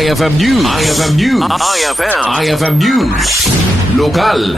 IFM News. IFM News. IFM News. Lokal.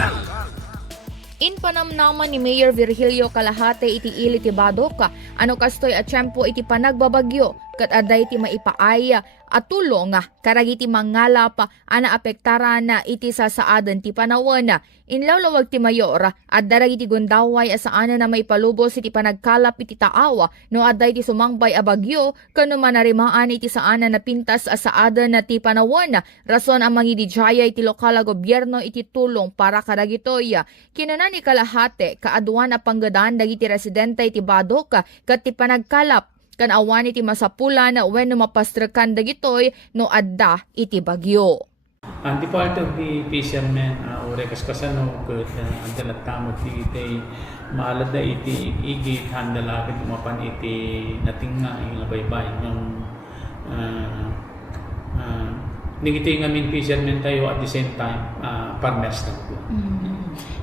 In panamnaman ni Mayor Virgilio Calahate iti ili ti Badok, ano kastoy at tiyempo iti panagbabagyo, kat aday ti maipaaya at tulong karagiti mangalap ana apektara na iti sasaadan ti panawan. Inlawlawag ti Mayor at daragiti gundaway asaan na maipalubos iti panagkalap iti taawa no aday ti sumangbay a bagyo kano manarimaan iti saan na pintas asaadan na ti panawan. Rason ang mangidijaya iti lokal a gobyerno iti tulong para karagitoy. Kinuna ni Calahate kaaduan na panggadaan dagiti residente iti Badok kat ti panagkalap kan awan iti masapulan wenno mapastrakan dagitoy no adda iti bagyo. And the part of the fishermen ore kaskasano ket andalat tamot iti maalad da iti igit handalakit mapan iti natinga ing baybay ng nigiti ngamin fishermen tayo at the same time farmers tayo.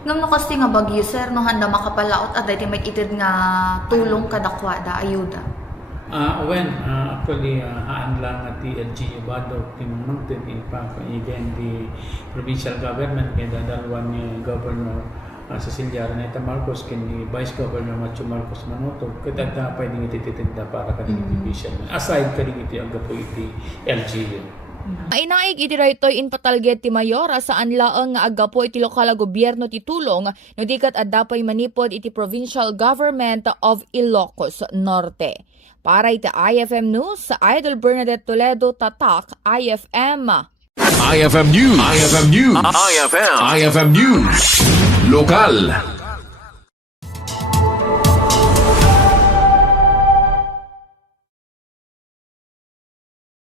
Ngam no kasi nga bagyo sir no handa makapalaot aday ti may itid nga tulong kadakwada ayuda. Actually, haan lang at the LGU Badok, tinumangtin in fact, even the provincial government, kaya dadalwan ni Governor Cecilia Araneta Marcos, kini Vice Governor Macho Marcos Manoto, kadagda pwedeng ititinda para kaning division. Aside kaning iti ang gapo iti LGU. Inaig iti raytoy in patalget ti Mayor saan laeng nga agapo iti lokal a gobyerno ti tulong no dikat adda pay manipod iti provincial government of Ilocos Norte. Para iti IFM News, sa Idol Bernadette Toledo, Tatak, IFM. IFM News. IFM News. IFM News. Lokal.